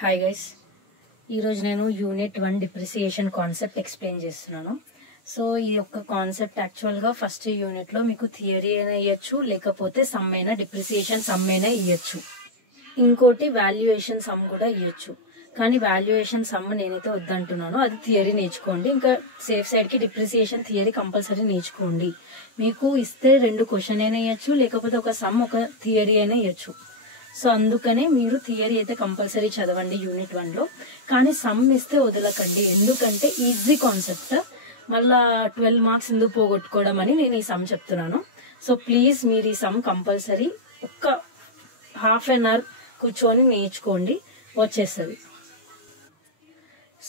Hi guys, ఈరోజు నేను unit 1 depreciation concept explain చేస్తున్నాను. సో ఈ యొక్క కాన్సెప్ట్ యాక్చువల్గా ఫస్ట్ యూనిట్లో మీకు థియరీ అయినా ఇవ్వచ్చు, లేకపోతే సమ్ అయినా డిప్రిసియేషన్ సమ్ అయినా ఇవ్వచ్చు. ఇంకోటి వాల్యుయేషన్ సమ్ కూడా ఇవ్వచ్చు. కానీ వాల్యుయేషన్ సమ్ నేనైతే వద్దంటున్నాను, అది థియరీ నేర్చుకోండి. ఇంకా సేఫ్ సైడ్కి డిప్రిసియేషన్ థియరీ కంపల్సరీ నేర్చుకోండి. మీకు ఇస్తే 2 క్వశ్చన్ అయినా ఇవ్వచ్చు, లేకపోతే ఒక సమ్ ఒక థియరీ అయినా ఇవ్వచ్చు. సో అందుకనే మీరు థియరీ అయితే కంపల్సరీ చదవండి యూనిట్ 1లో. కానీ సమ్ ఇస్తే వదలకండి, ఎందుకంటే ఈజీ కాన్సెప్ట్. మళ్ళా 12 మార్క్స్ ఎందుకు పోగొట్టుకోవడం అని నేను ఈ సమ్ చెప్తున్నాను. సో ప్లీజ్ మీరు ఈ సమ్ కంపల్సరీ ఒక్క ½ an hour కూర్చొని నేర్చుకోండి, వచ్చేస్తుంది.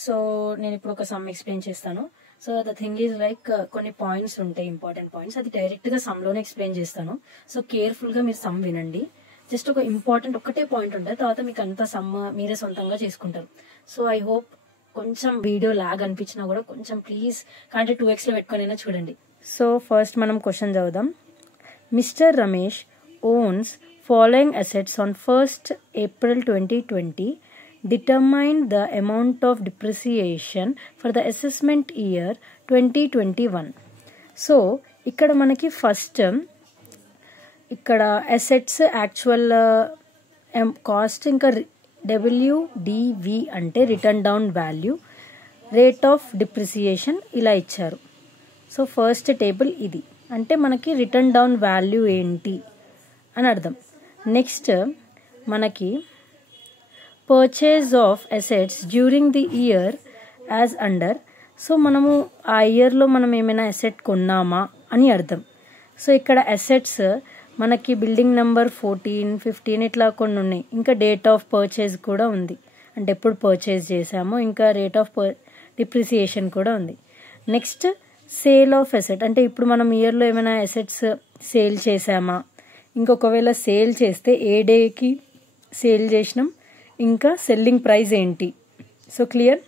సో నేను ఇప్పుడు ఒక సమ్ ఎక్స్ప్లెయిన్ చేస్తాను. So the thing is like కొన్ని పాయింట్స్ ఉంటాయి, ఇంపార్టెంట్ పాయింట్స్, అది డైరెక్ట్గా సమ్లోనే ఎక్స్ప్లెయిన్ చేస్తాను. సో కేర్ఫుల్గా మీరు సమ్ వినండి. జస్ట్ ఒక ఇంపార్టెంట్ ఒకటే పాయింట్ ఉంటుంది, తర్వాత మీకు అంతా సమ్ మీరే సొంతంగా చేసుకుంటారు. సో ఐ హోప్ కొంచెం వీడియో లాగ్ అనిపించినా కూడా కొంచెం ప్లీజ్ అంటే 2xలో పెట్టుకునైనా చూడండి. సో ఫస్ట్ మనం క్వశ్చన్ చదువుదాం. Mister Ramesh owns following assets on 1st April 2020. Determine the amount of depreciation for the assessment year 2021. So ఇక్కడ మనకి ఫస్ట్ ఇక్కడ అసెట్స్ యాక్చువల్ కాస్ట్, ఇంకా WDV అంటే return down value, rate of depreciation ఇలా ఇచ్చారు. So first table ఇది అంటే మనకి రిటర్న్ డౌన్ వాల్యూ ఏంటి అని అర్థం. నెక్స్ట్ మనకి purchase of assets during the year as under. So మనము ఆ ఇయర్లో మనం ఏమైనా అసెట్ కొన్నామా అని అర్థం. సో ఇక్కడ అసెట్స్ మనకి బిల్డింగ్ నెంబర్ 14, 15 ఇట్లా కొన్ని ఉన్నాయి. ఇంకా డేట్ ఆఫ్ పర్చేజ్ కూడా ఉంది, అంటే ఎప్పుడు పర్చేజ్ చేసామో, ఇంకా రేట్ ఆఫ్ డిప్రిసియేషన్ కూడా ఉంది. నెక్స్ట్ సేల్ ఆఫ్ అసెట్, అంటే ఇప్పుడు మనం ఇయర్లో ఏమైనా అసెట్స్ సేల్ చేసామా, ఇంకొకవేళ సేల్ చేస్తే ఏ డేకి సేల్ చేసినాం, ఇంకా సెల్లింగ్ ప్రైస్ ఏంటి. సో క్లియర్,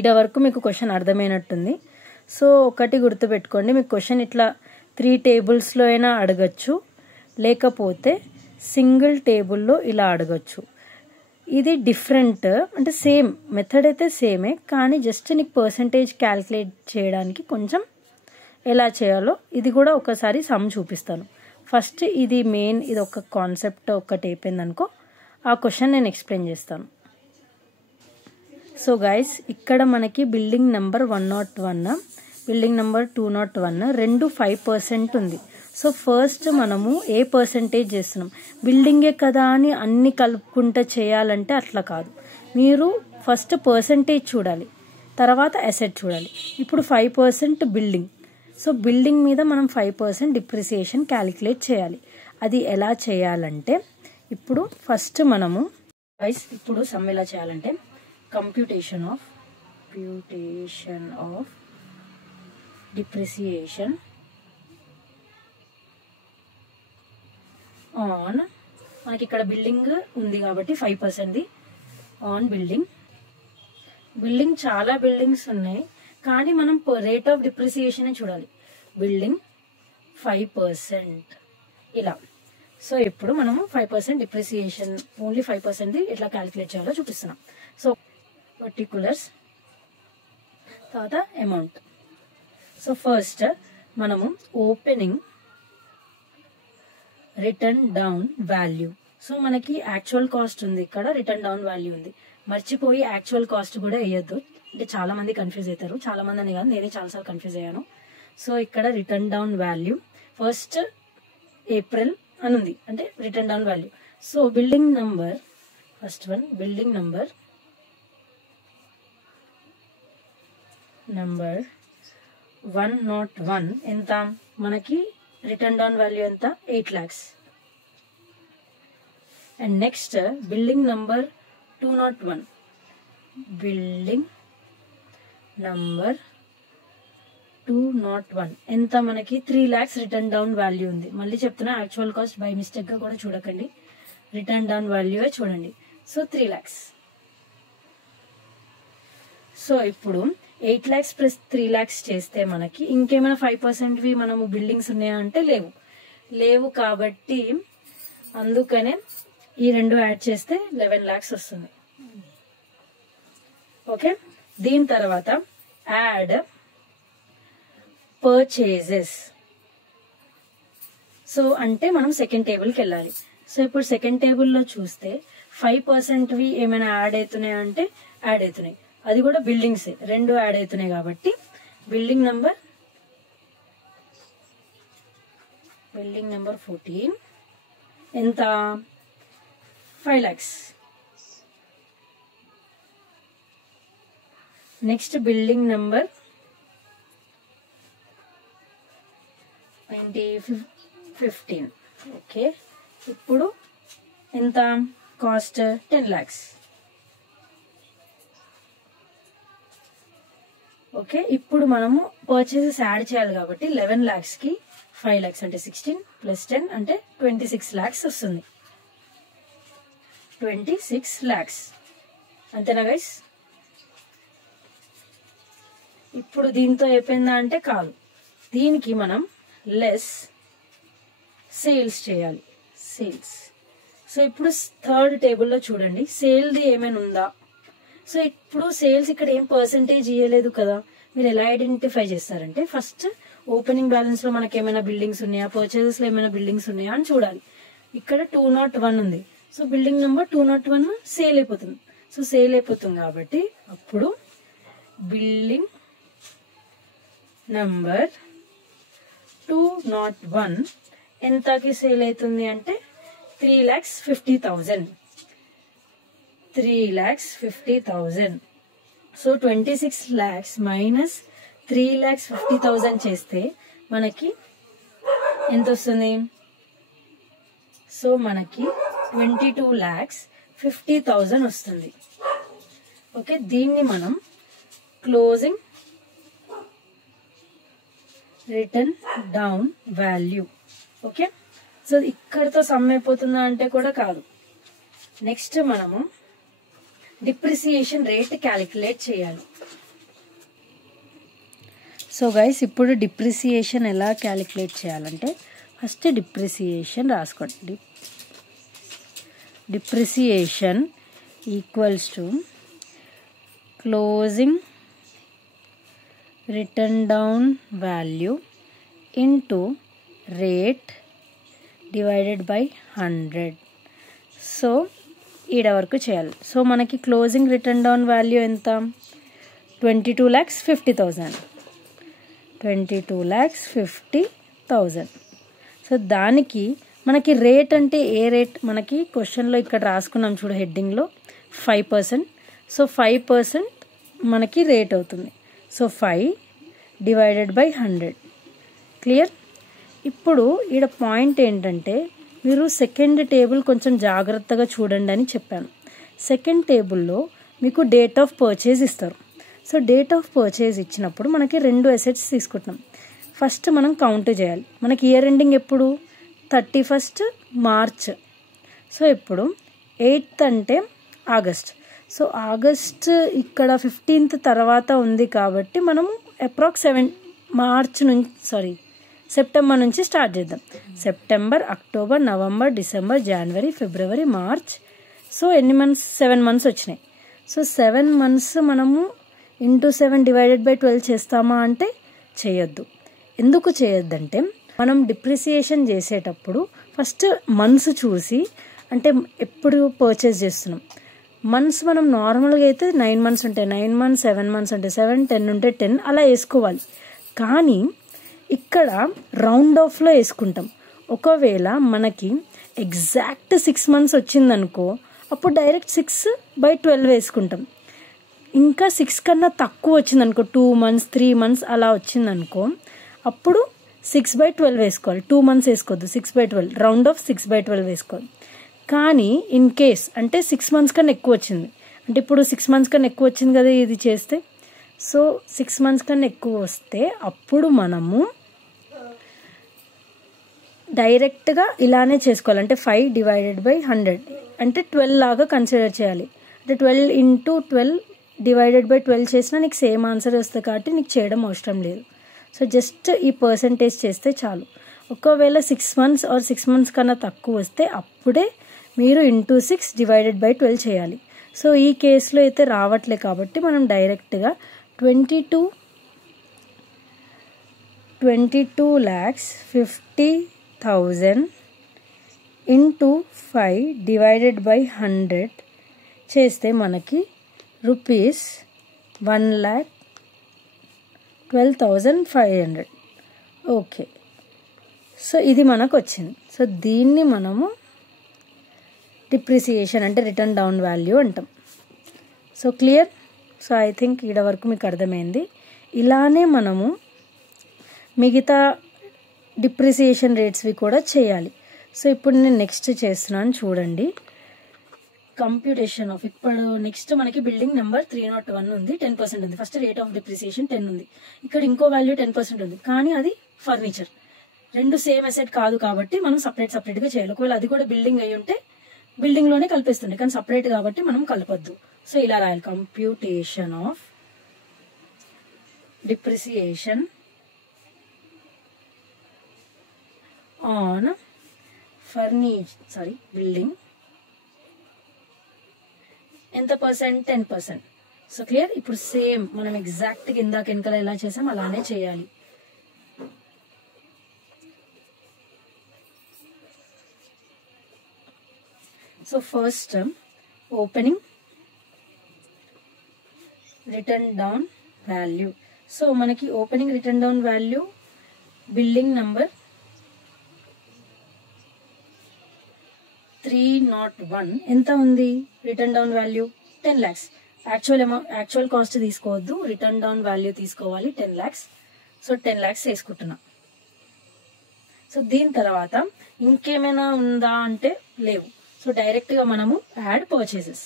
ఇడ వరకు మీకు క్వశ్చన్ అర్థమైనట్టుంది. సో ఒకటి గుర్తుపెట్టుకోండి, మీకు క్వశ్చన్ ఇట్లా 3 టేబుల్స్లో అయినా అడగచ్చు, లేకపోతే సింగిల్ టేబుల్లో ఇలా అడగచ్చు. ఇది డిఫరెంట్, అంటే సేమ్ మెథడ్ అయితే సేమే, కానీ జస్ట్ నీకు పర్సంటేజ్ క్యాల్కులేట్ చేయడానికి కొంచెం ఎలా చేయాలో ఇది కూడా ఒకసారి సమ్ చూపిస్తాను. ఫస్ట్ ఇది మెయిన్, ఇది ఒక కాన్సెప్ట్ ఒక్కటి అయిపోయింది అనుకో, ఆ క్వశ్చన్ నేను ఎక్స్ప్లెయిన్ చేస్తాను. సో గైస్, ఇక్కడ మనకి బిల్డింగ్ నెంబర్ 101, బిల్డింగ్ నెంబర్ 201 రెండు 5% ఉంది. సో ఫస్ట్ మనము ఏ పర్సంటేజ్ చేస్తున్నాం, బిల్డింగే కదా అని అన్ని కలుపుకుంటూ చేయాలంటే అట్లా కాదు. మీరు ఫస్ట్ పర్సంటేజ్ చూడాలి, తర్వాత అసెట్ చూడాలి. ఇప్పుడు 5% బిల్డింగ్, సో బిల్డింగ్ మీద మనం 5% డిప్రిసియేషన్ క్యాలిక్యులేట్ చేయాలి. అది ఎలా చేయాలంటే, ఇప్పుడు ఫస్ట్ మనము ఇప్పుడు సమ్ ఎలా చేయాలంటే, కంప్యూటేషన్ ఆఫ్ డిప్రిసియేషన్ ఆన్, మనకి ఇక్కడ బిల్డింగ్ ఉంది కాబట్టి 5% ఆన్ బిల్డింగ్ చాలా బిల్డింగ్స్ ఉన్నాయి, కానీ మనం రేట్ ఆఫ్ డిప్రిసియేషన్ చూడాలి. బిల్డింగ్ 5% ఇలా. సో ఇప్పుడు మనము 5% డిప్రిసియేషన్, ఓన్లీ 5% ఎట్లా క్యాలిక్యులేట్ చేయాలో చూపిస్తున్నాం. సో పర్టికులర్స్, తర్వాత అమౌంట్. సో ఫస్ట్ మనము opening written down value. So మనకి యాక్చువల్ కాస్ట్ ఉంది, ఇక్కడ రిటర్న్ డౌన్ వాల్యూ ఉంది. మర్చిపోయి యాక్చువల్ కాస్ట్ కూడా వేయద్దు, అంటే చాలా మంది కన్ఫ్యూజ్ అవుతారు. చాలా మంది అని కాదు, నేనే చాలాసార్లు కన్ఫ్యూజ్ అయ్యాను. సో ఇక్కడ return down value 1st April అని ఉంది, అంటే return down value. So building number, first one building number 101 ఎంత, మనకి రిటర్న్ డౌన్ వాల్యూ ఎంత, 8 lakhs. And next building number 201, building number 201 ఎంత, మనకి 3 lakhs రిటర్న్ డౌన్ వాల్యూ ఉంది. మళ్ళీ చెప్తున్నా, యాక్చువల్ కాస్ట్ బై మిస్టేక్ గా కూడా చూడకండి, రిటర్న్ డౌన్ వాల్యూ చూడండి. So 3 lakhs. సో ఇప్పుడు 8 lakhs ప్లస్ 3 lakhs చేస్తే మనకి ఇంకేమైనా 5% మనము బిల్డింగ్స్ ఉన్నాయా అంటే లేవు కాబట్టి అందుకనే ఈ రెండు యాడ్ చేస్తే 11 lakhs వస్తుంది. ఓకే, దీని తర్వాత యాడ్ పర్చేజెస్. సో అంటే మనం సెకండ్ టేబుల్కి వెళ్ళాలి. సో ఇప్పుడు సెకండ్ టేబుల్లో చూస్తే 5%వి ఏమైనా యాడ్ అవుతున్నాయి అంటే యాడ్ అవుతున్నాయి. అది కూడా బిల్డింగ్స్ 2 యాడ్ అవుతున్నాయి కాబట్టి బిల్డింగ్ నెంబర్ 14 ఎంత 5 lakhs. Next building number 15. Okay, ఇప్పుడు ఎంత కాస్ట్ 10 lakhs. ఓకే, ఇప్పుడు మనము పర్చేసెస్ యాడ్ చేయాలి కాబట్టి 11 lakhs కి 5 lakhs అంటే 16 + 10 అంటే 26 lakhs వస్తుంది. 26 lakhs అంతేనా గైస్? ఇప్పుడు దీంతో అయిపోయిందా అంటే కాదు, దీనికి మనం లెస్ సేల్స్ చేయాలి. సేల్స్. సో ఇప్పుడు థర్డ్ టేబుల్లో చూడండి, సేల్ది ఏమైనా ఉందా? సో ఇప్పుడు సేల్స్ ఇక్కడ ఏం పర్సెంటేజ్ ఇవ్వలేదు కదా, మీరు ఎలా ఐడెంటిఫై చేస్తారంటే ఫస్ట్ ఓపెనింగ్ బ్యాలెన్స్ లో మనకి ఏమైనా బిల్డింగ్స్ ఉన్నాయా, పర్చేజెస్ లో ఏమైనా బిల్డింగ్స్ ఉన్నాయా అని చూడాలి. ఇక్కడ 201 ఉంది. సో బిల్డింగ్ నెంబర్ 201 సేల్ అయిపోతుంది. సో సేల్ అయిపోతుంది కాబట్టి అప్పుడు బిల్డింగ్ నంబర్ 201 ఎంతకి సేల్ అవుతుంది అంటే 3,50,000. 3,50,000. సో 26 lakhs మైనస్ 3,50,000 చేస్తే మనకి ఎంత వస్తుంది? సో మనకి 22,50,000 వస్తుంది. ఓకే, దీన్ని మనం closing written down value. Okay, so ఇక్కడతో సమ్ అయిపోతుందా అంటే కూడా కాదు. నెక్స్ట్ మనము డిప్రిసియేషన్ రేట్ క్యాలిక్యులేట్ చేయాలి. సో గైస్, ఇప్పుడు డిప్రిసియేషన్ ఎలా క్యాలిక్యులేట్ చేయాలంటే ఫస్ట్ డిప్రిసియేషన్ రాసుకోండి. Depreciation equals to closing written down value into rate divided by 100. So ఈడ వరకు చేయాలి. సో మనకి క్లోజింగ్ రిటర్న్ డౌన్ వాల్యూ ఎంత? 22,50,000. 22,50,000. సో దానికి మనకి రేట్ అంటే ఏ రేట్? మనకి క్వశ్చన్లో ఇక్కడ రాసుకున్నాం చూడు, హెడ్డింగ్లో 5%. సో 5% మనకి రేట్ అవుతుంది. So 5 divided by 100. క్లియర్? ఇప్పుడు ఈడ పాయింట్ ఏంటంటే మీరు సెకండ్ టేబుల్ కొంచెం జాగ్రత్తగా చూడండి అని చెప్పాను. సెకండ్ టేబుల్లో మీకు డేట్ ఆఫ్ పర్చేజ్ ఇస్తారు. సో డేట్ ఆఫ్ పర్చేజ్ ఇచ్చినప్పుడు మనకి 2 అసెట్స్ తీసుకుంటున్నాం. ఫస్ట్ మనం కౌంట్ చేయాలి. మనకి ఇయర్ ఎండింగ్ ఎప్పుడు? 31st March. సో ఇప్పుడు 8th అంటే ఆగస్ట్. సో ఆగస్ట్ ఇక్కడ 15th తర్వాత ఉంది కాబట్టి మనము అప్రాక్స్ సెప్టెంబర్ నుంచి స్టార్ట్ చేద్దాం. సెప్టెంబర్, అక్టోబర్, నవంబర్, డిసెంబర్, జనవరి, ఫిబ్రవరి, మార్చ్. సో ఎన్ని మంత్స్? 7 months వచ్చినాయి. సో 7 months మనము ఇంటూ 7 డివైడెడ్ బై 12 చేస్తామా అంటే చేయొద్దు. ఎందుకు చేయొద్దంటే మనం డిప్రిసియేషన్ చేసేటప్పుడు ఫస్ట్ మంత్స్ చూసి, అంటే ఎప్పుడు పర్చేస్ చేస్తున్నాం మంత్స్ మనం నార్మల్గా అయితే 9 months ఉంటాయి, 9 months, 7 months ఉంటే 7, 10 ఉంటే 10 అలా వేసుకోవాలి. కానీ ఇక్కడ రౌండ్ ఆఫ్లో వేసుకుంటాం. ఒకవేళ మనకి ఎగ్జాక్ట్ 6 months వచ్చిందనుకో అప్పుడు డైరెక్ట్ 6/12 వేసుకుంటాం. ఇంకా 6 కన్నా తక్కువ వచ్చిందనుకో, 2 months, 3 months అలా వచ్చిందనుకో అప్పుడు 6/12 వేసుకోవాలి. 2 months వేసుకోవద్దు, 6/12 రౌండ్ ఆఫ్ 6/12 వేసుకోవాలి. కానీ ఇన్ కేస్ అంటే 6 months కన్నా ఎక్కువ వచ్చింది, అంటే ఇప్పుడు 6 months కన్నా ఎక్కువ వచ్చింది కదా ఇది చేస్తే. సో 6 months కన్నా ఎక్కువ వస్తే అప్పుడు మనము డైరెక్ట్గా ఇలానే చేసుకోవాలి. అంటే 5 డివైడెడ్ బై 100 అంటే 12 లాగా కన్సిడర్ చేయాలి. అంటే 12 ఇంటూ 12 డివైడెడ్ బై 12 చేసినా నీకు సేమ్ ఆన్సర్ వస్తుంది కాబట్టి నీకు చేయడం అవసరం లేదు. సో జస్ట్ ఈ పర్సంటేజ్ చేస్తే చాలు. ఒకవేళ 6 months ఆర్ 6 months కన్నా తక్కువ వస్తే అప్పుడే మీరు ఇంటూ 6 డివైడెడ్ బై 12 చేయాలి. సో ఈ కేసులో అయితే రావట్లే కాబట్టి మనం డైరెక్ట్గా 22,50,000 ఇంటూ 5 డివైడెడ్ బై 100 చేస్తే మనకి రూపీస్ 1,12,500. ఓకే, సో ఇది మనకు వచ్చింది. సో దీన్ని మనము డిప్రిసియేషన్ అంటే రిటర్న్ డౌన్ వాల్యూ అంటాం. So clear? So I think ఈడ వరకు మీకు అర్థమైంది. ఇలానే మనము మిగతా డిప్రిసియేషన్ రేట్స్వి కూడా చేయాలి. సో ఇప్పుడు నేను నెక్స్ట్ చేస్తున్నాను చూడండి. కంప్యూటేషన్ ఆఫ్ ఇప్పుడు నెక్స్ట్ మనకి బిల్డింగ్ నెంబర్ 301 ఉంది, 10% ఉంది. ఫస్ట్ రేట్ ఆఫ్ డిప్రిసియేషన్ 10 ఉంది. ఇక్కడ ఇంకో వాల్యూ 10% ఉంది, కానీ అది ఫర్నిచర్. రెండు సేమ్ అసెట్ కాదు కాబట్టి మనం సపరేట్గా చేయాలి. ఒకవేళ అది కూడా బిల్డింగ్ అయి ఉంటే బిల్డింగ్ లోనే కలిపేస్తుండే, కానీ సపరేట్ కాబట్టి మనం కలపొద్దు. సో ఇలా రాయాలి, computation of depreciation on building ఎంత పర్సెంట్? 10%. So clear? ఇప్పుడు సేమ్ మనం ఎగ్జాక్ట్గా ఇందాక వెనకాల ఎలా చేసాం అలానే చేయాలి. So first opening written down value. So మనకి opening written down value building number 301 ఎంత ఉంది? Written down value 10 lakhs. Actual cost తీసుకోవద్దు, రిటర్న్ డౌన్ వాల్యూ తీసుకోవాలి 10 lakhs. సో 10 lakhs వేసుకుంటున్నా. సో దీని తర్వాత ఇంకేమైనా ఉందా అంటే లేవు. సో డైరెక్ట్ గా మనము యాడ్ పర్చేసెస్.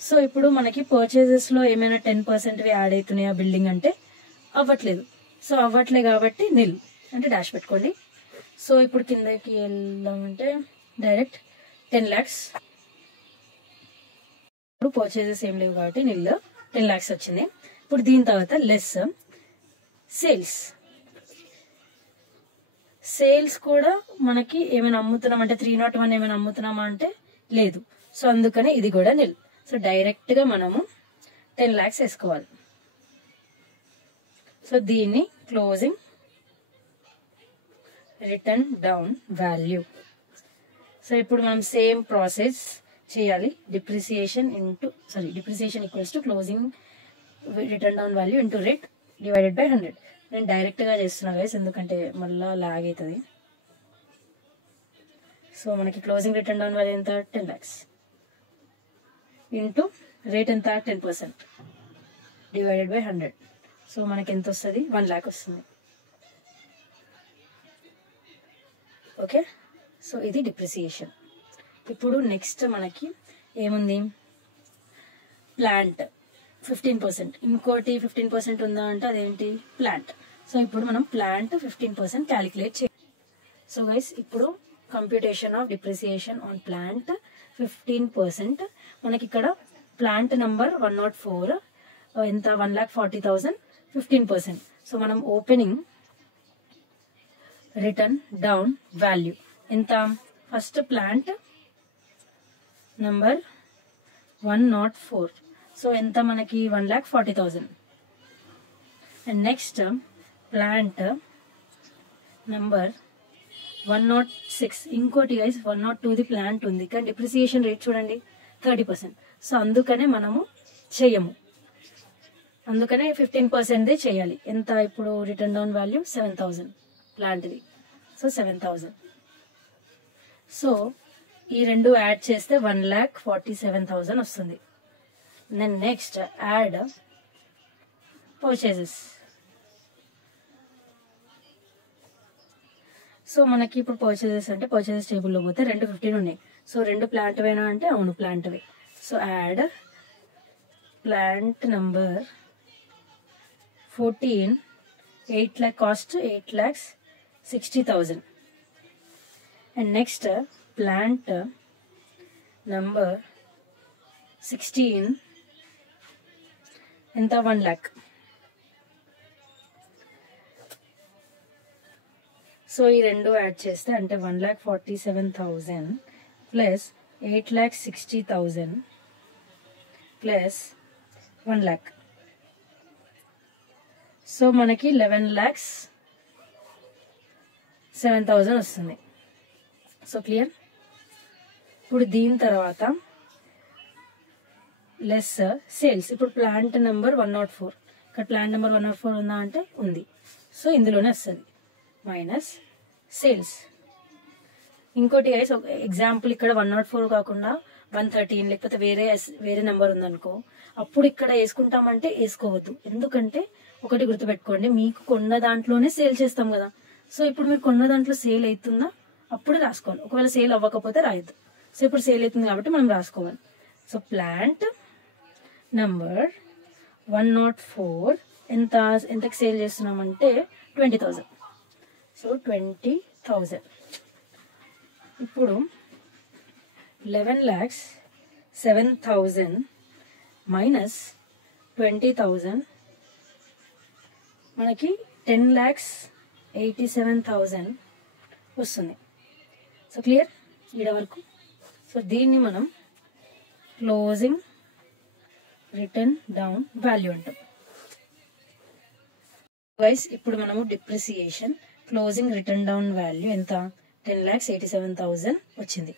సో ఇప్పుడు మనకి పర్చేసెస్ లో ఏమైనా 10% యాడ్ అవుతున్నాయా బిల్డింగ్ అంటే? అవ్వట్లేదు. సో అవ్వట్లే కాబట్టి నిల్ అంటే డాష్ పెట్టుకోండి. సో ఇప్పుడు కిందకి వెళ్దామంటే డైరెక్ట్ 10 lakhs. ఇప్పుడు పర్చేసెస్ ఏం లేవు కాబట్టి నిల్ 10 lakhs వచ్చింది. ఇప్పుడు దీని తర్వాత లెస్ సేల్స్ కూడా మనకి ఏమైనా అమ్ముతున్నాం అంటే 301 ఏమైనా అమ్ముతున్నామా అంటే లేదు. సో అందుకనే ఇది కూడా నిల్. సో డైరెక్ట్ గా మనము 10 lakhs వేసుకోవాలి. సో దీన్ని closing written down value. So ఇప్పుడు మనం సేమ్ ప్రాసెస్ చేయాలి. Depreciation equals to closing written down value into rate divided by 100. నేను డైరెక్ట్ గా చేస్తున్నా గైస్, ఎందుకంటే మళ్ళా లాగ్ అవుతుంది. సో మనకి క్లోజింగ్ రిటర్న్ డౌన్ వాల్యూ ఎంత? 10 lakhs ఇంటూ రేట్ ఎంత? 10% డివైడెడ్ బై 100. సో మనకి ఎంత వస్తుంది? 1 lakh వస్తుంది. ఓకే, సో ఇది డిప్రిసియేషన్. ఇప్పుడు నెక్స్ట్ మనకి ఏముంది? ప్లాంట్ 15%. ఇంకోటి 15% ఉందా అంటే అదేంటి? ప్లాంట్. సో ఇప్పుడు మనం ప్లాంట్ 15% క్యాలిక్యులేట్ చేయాలి. సో గైస్ ఇప్పుడు computation of depreciation on plant 15%. మనకి ఇక్కడ ప్లాంట్ నంబర్ 104 ఎంత? 1,40,000. 15%. సో మనం ఓపెనింగ్ రిటర్న్ డౌన్ వాల్యూ ఎంత? First plant number 104. సో ఎంత మనకి? 1,40,000. And next plant number 106. ఇంకోటి గైస్ 102ది ప్లాంట్ ఉంది, కానీ డిప్రిసియేషన్ రేట్ చూడండి 30%. సో అందుకనే మనము చెయ్యము, అందుకనే 15% చేయాలి. ఎంత ఇప్పుడు రిటర్న్ డౌన్ వాల్యూ? 7,000 ప్లాంట్ది. సో 7,000. సో ఈ రెండు యాడ్ చేస్తే 1,47,000 వస్తుంది. Then next add purchases. So మనకి ఇప్పుడు పర్చేసెస్ అంటే పర్చేసెస్ టేబుల్లో పోతే 215 ఉన్నాయి. సో 2 ప్లాంట్ వేనా అంటే అవును ప్లాంట్వే. So add plant number 14. 8 lakh cost 8,60,000. And next plant number 16 ఎంత? 1 lakh. సో ఈ రెండు యాడ్ చేస్తే అంటే 1,47,000 ప్లస్ 8,60,000 ప్లస్ 1 lakh. సో మనకి 11,07,000 వస్తుంది. So clear. ఇప్పుడు దీని తర్వాత లెస్ సేల్స్. ఇప్పుడు ప్లాంట్ నెంబర్ 104, ఇక్కడ ప్లాంట్ నెంబర్ 104 ఉందా అంటే ఉంది. సో ఇందులోనే వస్తుంది మైనస్ సేల్స్. ఇంకోటి గైస్, ఎగ్జాంపుల్ ఇక్కడ 104 కాకుండా 113 లేకపోతే వేరే నెంబర్ ఉందనుకో, అప్పుడు ఇక్కడ వేసుకుంటామంటే వేసుకోవద్దు. ఎందుకంటే ఒకటి గుర్తుపెట్టుకోండి, మీకు కొన్న దాంట్లోనే సేల్ చేస్తాం కదా. సో ఇప్పుడు మీరు కొన్న దాంట్లో సేల్ అవుతుందా అప్పుడే రాసుకోవాలి. ఒకవేళ సేల్ అవ్వకపోతే రాయద్దు. సో ఇప్పుడు సేల్ అవుతుంది కాబట్టి మనం రాసుకోవాలి. సో ప్లాంట్ నంబర్ 104 ఎంతకి సేల్ చేస్తున్నామంటే 20,000. సో 20,000. ఇప్పుడు 11,07,000 మైనస్ 20,000 మనకి 10,87,000 వస్తుంది. సో క్లియర్ ఈడ వరకు. సో దీన్ని మనం క్లోజింగ్ రిటర్న్ డౌన్ వాల్యూ అంటాం. గైస్ ఇప్పుడు మనము depreciation closing written down value ఎంత 10,87,000 వచ్చింది.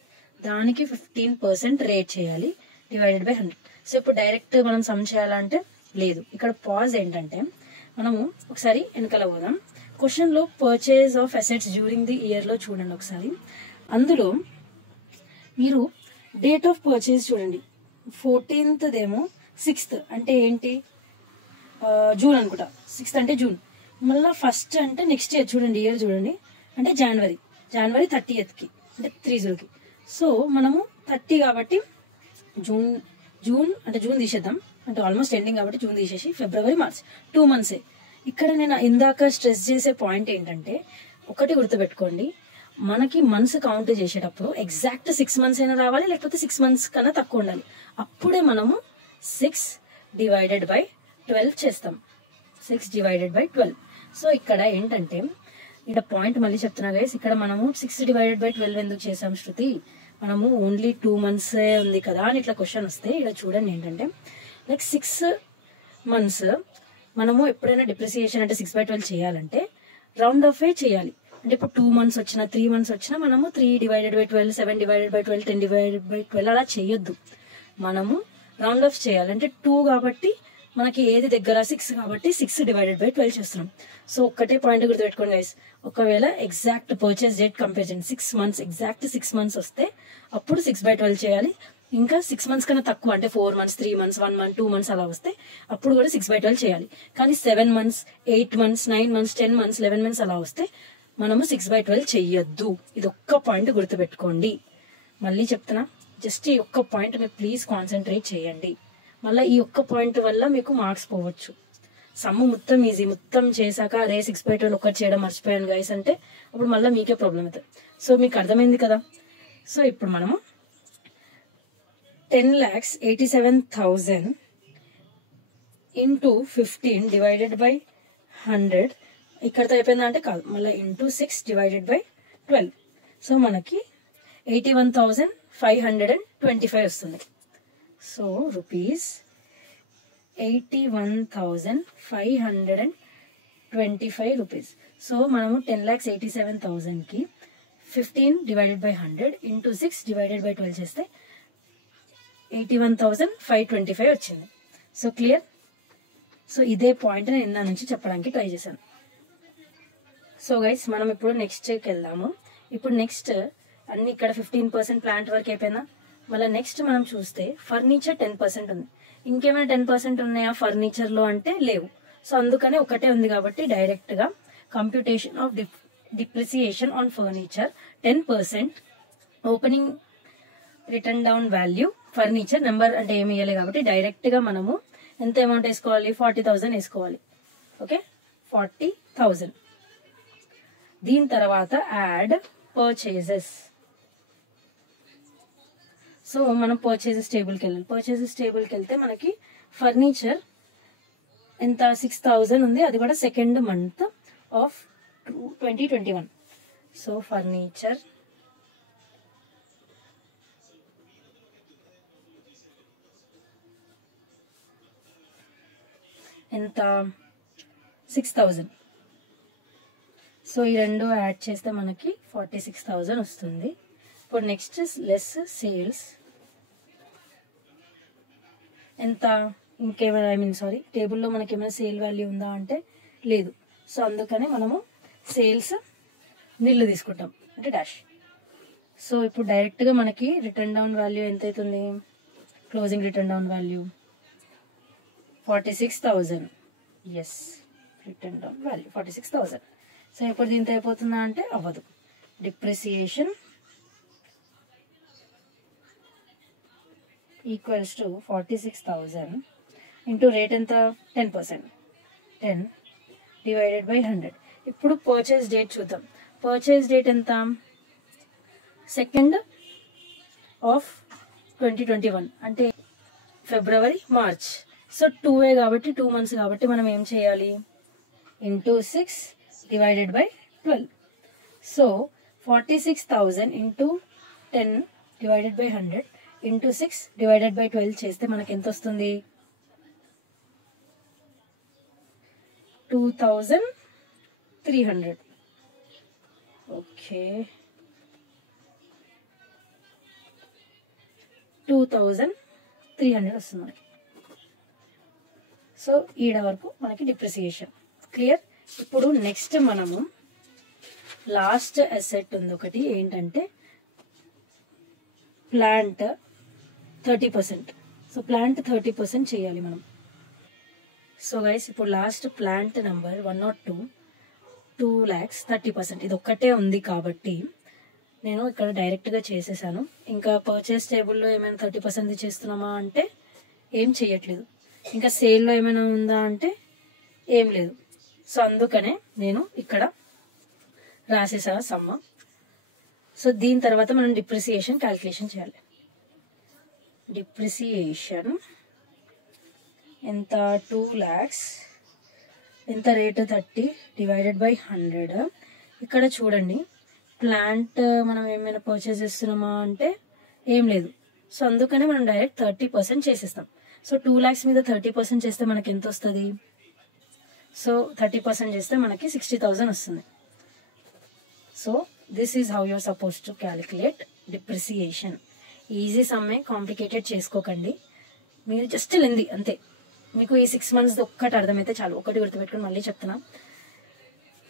దానికి 15% రేట్ చేయాలి డివైడెడ్ బై 100. సో ఇప్పుడు డైరెక్ట్ మనం సమ్ చేయాలంటే లేదు. ఇక్కడ పాజ్ ఏంటంటే మనము ఒకసారి వెనకాల పోదాం. క్వశ్చన్ లో purchase of assets during the year లో చూడండి ఒకసారి. అందులో మీరు డేట్ ఆఫ్ పర్చేజ్ చూడండి. 14th దేమో 6th అంటే ఏంటి, జూన్ అనుకుంటా. 6th అంటే జూన్. మళ్ళీ ఫస్ట్ అంటే నెక్స్ట్ ఇయర్ చూడండి, ఇయర్ చూడండి అంటే జనవరి 30th అంటే 30కి. సో మనము 30 కాబట్టి జూన్ అంటే జూన్ తీసేద్దాం, అంటే ఆల్మోస్ట్ ఎండింగ్ కాబట్టి జూన్ తీసేసి ఫిబ్రవరి మార్చ్ 2 months. ఇక్కడ నేను ఇందాక స్ట్రెస్ చేసే పాయింట్ ఏంటంటే ఒకటి గుర్తుపెట్టుకోండి, మనకి మంత్స్ కౌంట్ చేసేటప్పుడు ఎగ్జాక్ట్ 6 months అయినా రావాలి, లేకపోతే 6 months కన్నా తక్కువ ఉండాలి. అప్పుడే మనము 6 divided by 12 చేస్తాం. 6 divided by 12. సో ఇక్కడ ఏంటంటే ఇక్కడ పాయింట్ మళ్ళీ చెప్తున్నా గైస్, ఇక్కడ మనము 6 divided by 12 ఎందుకు చేసాం శృతి, మనము ఓన్లీ 2 months ఉంది కదా అని ఇట్లా క్వశ్చన్ వస్తే ఇక్కడ చూడండి ఏంటంటే లైక్ 6 months మనము ఎప్పుడైనా డిప్రిసియేషన్ అంటే 6/12 చేయాలంటే రౌండ్ ఆఫ్ చేయాలి. అంటే ఇప్పుడు 2 months వచ్చినా 3 months వచ్చినా మనము 3 divided by 12, 7 divided by 12, 10 divided by 12 అలా చేయొద్దు. మనము రౌండ్ ఆఫ్ చేయాలంటే 2 కాబట్టి మనకి ఏది దగ్గర 6 కాబట్టి 6 divided by 12 చేస్తున్నాం. సో ఒక్కటే పాయింట్ గుర్తుపెట్టుకోండి గైస్, ఒకవేళ exact purchase date comparison 6 months exact 6 months వస్తే అప్పుడు 6/12 చేయాలి. ఇంకా 6 months కన్నా తక్కువ అంటే 4 months, 3 months, 1 month, 2 months అలా వస్తే అప్పుడు కూడా 6/12 చేయాలి. కానీ 7 months, 8 months, 9 months, 10 months, 11 months అలా వస్తే మనము 6/12 చెయ్యొద్దు. ఇది ఒక్క పాయింట్ గుర్తుపెట్టుకోండి. మళ్ళీ చెప్తున్నా, జస్ట్ ఈ ఒక్క పాయింట్ మీరు ప్లీజ్ కాన్సన్ట్రేట్ చేయండి. మళ్ళీ ఈ ఒక్క పాయింట్ వల్ల మీకు మార్క్స్ పోవచ్చు. సమ్ము మొత్తం ఈజీ, మొత్తం చేశాక అరే 6/12 ఒక్కటి చేయడం మర్చిపోయాను గైస్ అంటే అప్పుడు మళ్ళీ మీకే ప్రాబ్లం అవుతుంది. సో మీకు అర్థమైంది కదా. సో ఇప్పుడు మనము 10,87,000 into 15 divided by 100 ఇక్కడతో అయిపోయిందా అంటే కాదు, మళ్ళీ into 6 divided by 12. సో మనకి 81,525 వస్తుంది. So rupees 81,525 rupees. సో మనము 10,87,000కి 15 divided by 100 into 6 divided by 12 చేస్తే 81,525 వచ్చింది. So clear. సో ఇదే పాయింట్ నేను ఇందా నుంచి చెప్పడానికి ట్రై చేశాను. సో గైస్ మనం ఇప్పుడు నెక్స్ట్కి వెళ్దాము. ఇప్పుడు నెక్స్ట్ అన్ని ఇక్కడ 15% ప్లాంట్ వర్క్ అయిపోయినా, మళ్ళీ నెక్స్ట్ మనం చూస్తే ఫర్నిచర్ 10% ఉంది. ఇంకేమైనా 10% ఉన్నాయా ఫర్నిచర్ లో అంటే లేవు. సో అందుకనే ఒకటే ఉంది కాబట్టి డైరెక్ట్ గా computation of depreciation on furniture 10%, opening written down value furniture number అంటే ఏమి ఇవ్వలేదు కాబట్టి డైరెక్ట్ గా మనము ఎంత అమౌంట్ వేసుకోవాలి, 40,000 వేసుకోవాలి. ఓకే, 40,000. దీని తర్వాత యాడ్ పర్చేజెస్. సో మనం పర్చేజెస్ టేబుల్కి వెళ్ళాలి. పర్చేజెస్ టేబుల్కి వెళ్తే మనకి ఫర్నిచర్ ఎంత 6,000 ఉంది, అది కూడా 2nd month of 2021. So furniture ఎంత 6,000. సో ఈ రెండు యాడ్ చేస్తే మనకి 46,000 వస్తుంది. ఇప్పుడు నెక్స్ట్ లెస్ సేల్స్ ఎంత, ఇంకేమైనా టేబుల్లో మనకి ఏమైనా సేల్ వాల్యూ ఉందా అంటే లేదు. సో అందుకనే మనము సేల్స్ నిల్లు తీసుకుంటాం అంటే డాష్. సో ఇప్పుడు డైరెక్ట్గా మనకి రిటర్న్ డౌన్ వాల్యూ ఎంత అవుతుంది, closing written down value 46,000. Yes, written down value 46,000. So ఇప్పుడు దీంతో అయిపోతుందా అంటే అవ్వదు. Depreciation equals to 46,000 into rate ఎంత 10%, 10 డివైడెడ్ బై 100. ఇప్పుడు పర్చేస్ డేట్ చూద్దాం. పర్చేస్ డేట్ ఎంత, 2nd of 2021 అంటే ఫిబ్రవరి మార్చ్. సో 2 కాబట్టి 2 months కాబట్టి మనం ఏం చేయాలి, into 6 divided by 12. So 46,000 into 10 divided by 100 into 6 divided by 12 చేస్తే మనకి ఎంత వస్తుంది, 2,300. ఓకే, 2,300 వస్తుంది మనకి. సో ఈడ వరకు మనకి డిప్రిసియేషన్ క్లియర్. ఇప్పుడు నెక్స్ట్ మనము లాస్ట్ అసెట్ ఉంది ఒకటి, ఏంటంటే ప్లాంట్ 30%. సో ప్లాంట్ 30% చేయాలి మనం. సో గైస్ ఇప్పుడు లాస్ట్ ప్లాంట్ నెంబర్ 102, 2,30,000. ఇది ఒక్కటే ఉంది కాబట్టి నేను ఇక్కడ డైరెక్ట్గా చేసేసాను. ఇంకా పర్చేస్ టేబుల్లో ఏమైనా 30% చేస్తున్నామా అంటే ఏం చేయట్లేదు. ఇంకా సేల్లో ఏమైనా ఉందా అంటే ఏం లేదు. సో అందుకనే నేను ఇక్కడ రాసేసా సమ్మ. సో దీని తర్వాత మనం డిప్రిసియేషన్ క్యాల్కులేషన్ చేయాలి. డిప్రిసియేషన్ ఎంత, 2 lakhs, ఎంత రేటు 30 డివైడెడ్ బై 100. ఇక్కడ చూడండి, ప్లాంట్ మనం ఏమైనా పర్చేస్ చేస్తున్నామా అంటే ఏం లేదు. సో అందుకనే మనం డైరెక్ట్ 30% చేసేస్తాం. సో 2 lakhs మీద 30% చేస్తే మనకి ఎంత వస్తుంది, సో 30% చేస్తే మనకి 60,000 వస్తుంది. So this is how you are suppose to calculate depreciation. Easy సమ్మే, కాంప్లికేటెడ్ చేసుకోకండి. మీరు జస్ట్ లెంది అంతే. మీకు ఈ 6 months ఒక్కటి అర్థమైతే చాలు. ఒకటి గుర్తుపెట్టుకుని మళ్ళీ చెప్తున్నా,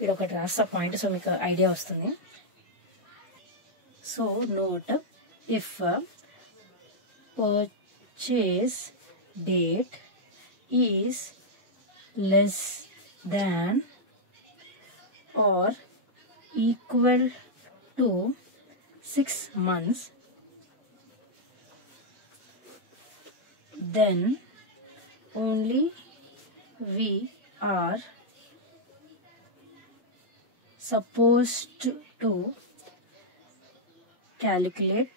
ఇది ఒకటి రాస్తా పాయింట్, సో మీకు ఐడియా వస్తుంది. So note, if purchase date is less than or equal to 6 months, then only we are supposed to calculate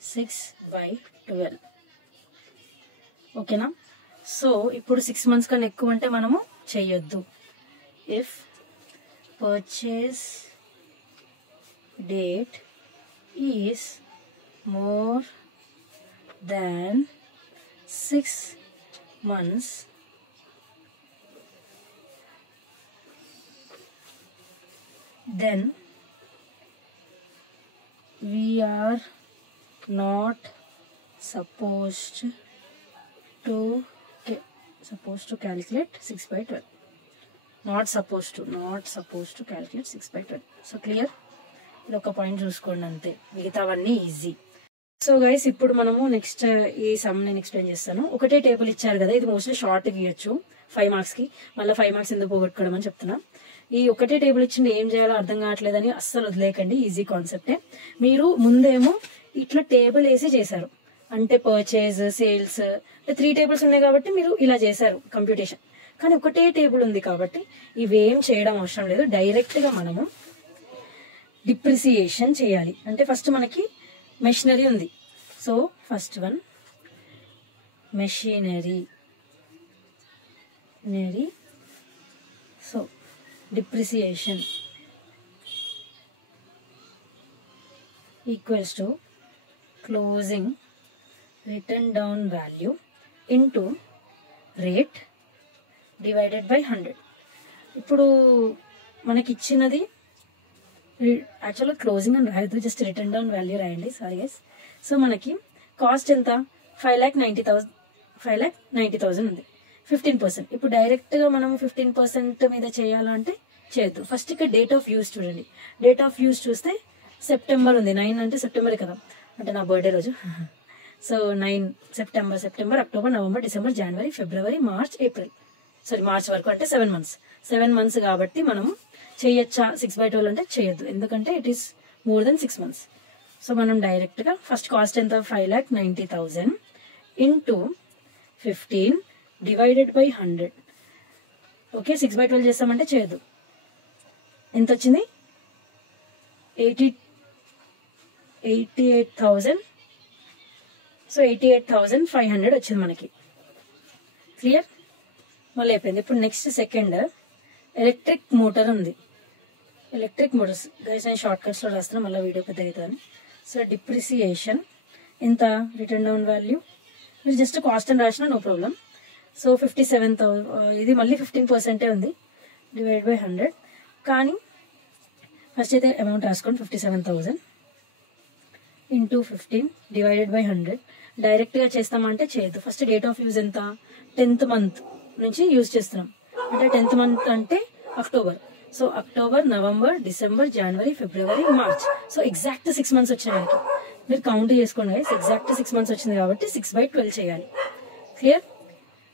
6/12. ఓకేనా. సో ఇప్పుడు 6 months కన్నా ఎక్కువ అంటే మనము చేయొద్దు. If purchase date is more than 6 months, then we are not supposed to calculate 6/12. Not supposed to calculate 6/12. So clear. ఇది ఒక point చూసుకోండి అంతే, మిగతావన్నీ ఈజీ. సో గైస్ ఇప్పుడు మనము నెక్స్ట్ ఈ సమ్ నేను ఎక్స్ప్లెయిన్ చేస్తాను. ఒకటే టేబుల్ ఇచ్చారు కదా, ఇది మోస్ట్లీ షార్ట్ గీయచ్చు 5 marks కి. మళ్ళీ 5 marks ఎందుకు పోగొట్టుకోవడం అని చెప్తున్నా. ఈ ఒకటే టేబుల్ ఇచ్చింది ఏం చేయాలో అర్థం కావట్లేదని అస్సలు వదిలేకండి, ఈజీ కాన్సెప్టే. మీరు ముందేమో ఇట్లా టేబుల్ వేసి చేశారు, అంటే పర్చేజ్, సేల్స్, 3 tables ఉన్నాయి కాబట్టి మీరు ఇలా చేశారు కంప్యూటేషన్. కానీ ఒకటే టేబుల్ ఉంది కాబట్టి ఇవేం చేయడం అవసరం లేదు. డైరెక్ట్ గా మనము డిప్రిసియేషన్ చేయాలి. అంటే ఫస్ట్ మనకి మెషినరీ ఉంది. So first one machinery. So depreciation equals to closing written down value into rate divided by 100. ఇప్పుడు మనకి ఇచ్చినది యాక్చువల్గా క్లోజింగ్ అని రాయద్దు, జస్ట్ రిటర్న్ డౌన్ వాల్యూ రాయండి, సారీ గైస్. సో మనకి కాస్ట్ ఎంత 5,90,000 ఉంది, 15%. ఇప్పుడు డైరెక్ట్గా మనం 15% మీద చేయాలంటే చేయొద్దు. ఫస్ట్ ఇక్కడ డేట్ ఆఫ్ యూజ్ చూడండి. డేట్ ఆఫ్ యూజ్ చూస్తే సెప్టెంబర్ ఉంది, 9 అంటే సెప్టెంబర్ కదా, అంటే నా బర్త్డే రోజు. So 9 September, October, November, December, జనవరి, ఫిబ్రవరి, మార్చ్, ఏప్రిల్, సారీ మార్చ్ వరకు అంటే 7 months. 7 months కాబట్టి మనం చేయొచ్చా 6/12 అంటే చేయొద్దు, ఎందుకంటే it is more than 6 months. So మనం డైరెక్ట్గా ఫస్ట్ కాస్ట్ ఎంత 5,90,000 ఇంటూ 15 డివైడెడ్ బై 100. ఓకే, 6/12 చేస్తామంటే చేయొద్దు. ఎంత వచ్చింది 88,000. సో 88,500 వచ్చింది మనకి. క్లియర్, మళ్ళీ అయిపోయింది. ఇప్పుడు నెక్స్ట్ సెకండ్ ఎలక్ట్రిక్ మోటార్ ఉంది. ఎలక్ట్రిక్ మోటార్స్ గైస్ నేను షార్ట్ కట్స్లో రాస్తున్నా, మళ్ళీ వీడియో పెద్ద అవుతుంది. సో డిప్రిసియేషన్ ఎంత, రిటర్న్ డౌన్ వాల్యూ మీరు జస్ట్ కాస్ట్ అని రాసినా నో ప్రాబ్లం. సో 57,000, ఇది మళ్ళీ 15% ఉంది, డివైడ్ బై 100. కానీ ఫస్ట్ అయితే అమౌంట్ రాసుకోండి, 57,000 ఇంటూ 15 డివైడెడ్ బై 100. డైరెక్ట్గా చేస్తామంటే చేయొద్దు. ఫస్ట్ డేట్ ఆఫ్ యూజ్ ఎంత 10th month నుంచి యూజ్ చేస్తున్నాం, అంటే 10th month అంటే October. So October, November, December, జనవరి, ఫిబ్రవరి, మార్చ్. సో ఎగ్జాక్ట్ 6 months వచ్చినాయి మనకి. మీరు కౌంట్ చేసుకోండి గైస్, ఎగ్జాక్ట్ 6 months వచ్చింది కాబట్టి 6/12 చేయాలి. క్లియర్.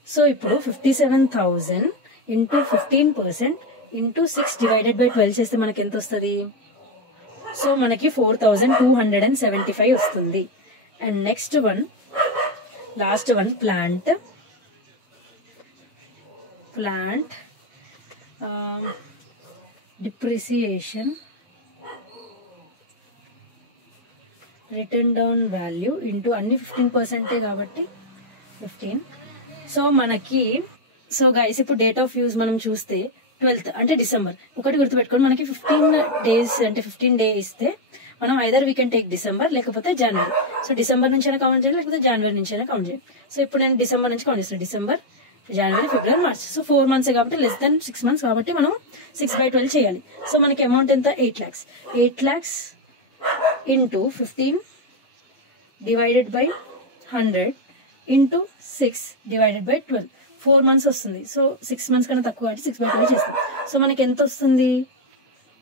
సో ఇప్పుడు 57,000 ఇంటూ 15% ఇంటూ 6 డివైడెడ్ బై 12 చేస్తే మనకి ఎంత వస్తుంది? సో మనకి 4,275 వస్తుంది. And next one, last one, plant depreciation return down value into అన్ని 15% కాబట్టి 15. సో మనకి గైస్ ఇప్పుడు డేట్ ఆఫ్ యూజ్ మనం చూస్తే 12th అంటే డిసెంబర్. ఒకటి గుర్తుపెట్టుకోండి, మనకి 15 days అంటే 15 days ఇస్తే మనం either we can take December లేకపోతే జనవరి. సో డిసెంబర్ నుంచి అయినా కౌంట్ చేయాలి, లేకపోతే జనవరి నుంచి అయినా కౌంట్ చేయాలి. సో ఇప్పుడు నేను డిసెంబర్ నుంచి కౌంట్ చేస్తాను, డిసెంబర్, జనవరి, ఫిబ్రవరి, మార్చ్. సో 4 months కాబట్టి లెస్ దెన్ 6 months కాబట్టి మనం 6/12 చేయాలి. సో మనకి అమౌంట్ ఎంత 8 lakhs. 8 lakhs into 15 divided by 100 into 6 divided by 12. 4 months వస్తుంది. సో 6 months కన్నా తక్కువ కాబట్టి 6/12 చేస్తాం. సో మనకి ఎంత వస్తుంది?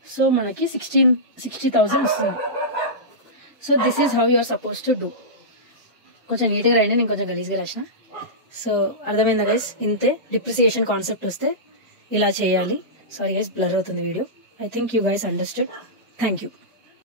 సో మనకి 60,000 వస్తుంది. So this is how you are suppose to do. కొంచెం నీట్గా రాయండి, నేను కొంచెం గలీజ్గా రాసిన. సో అర్థమైందా గైస్? ఇంతే, డిప్రిసియేషన్ కాన్సెప్ట్ వస్తే ఇలా చేయాలి. సారీ గైస్, బ్లర్ అవుతుంది video. I think you guys understood. Thank you.